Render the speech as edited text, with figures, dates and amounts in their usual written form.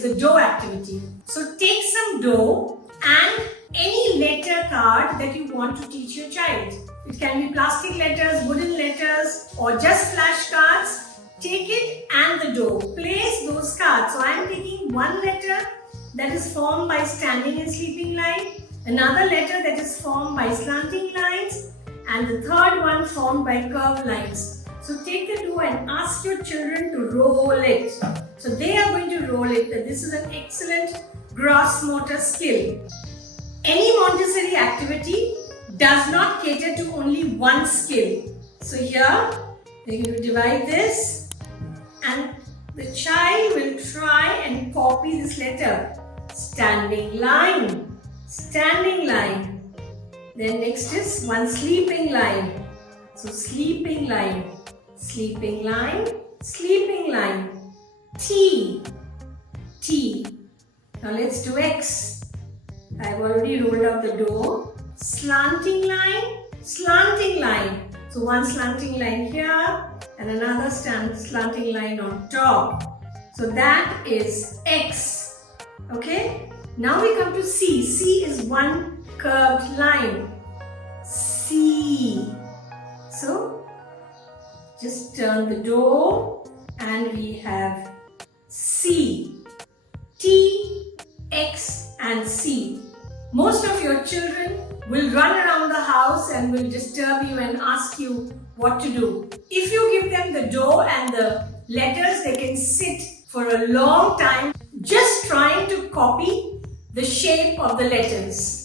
is the dough activity. So take some dough and any letter card that you want to teach your child. It can be plastic letters, wooden letters, or just flashcards. Take it and the dough. Place those cards. So I am taking one letter that is formed by standing and sleeping line, another letter that is formed by slanting lines, and the third one formed by curved lines. So take the dough and ask your children to roll it. So they are going to roll it. This is an excellent gross motor skill. Any Montessori activity does not cater to only one skill. So here, we're going to divide this and the child will try and copy this letter. Standing line, standing line. Then next is one sleeping line. So sleeping line, sleeping line, sleeping line. T, T. Now let's do X. I've already rolled out the dough. Slanting line, slanting line. So one slanting line here and another slanting line on top. So that is X. Okay? Now we come to C. C is one curved line. C. So just turn the dough and we have C. T, X and C. Most of your children will run around the house and will disturb you and ask you what to do. If you give them the dough and the letters, they can sit for a long time just trying to copy the shape of the letters.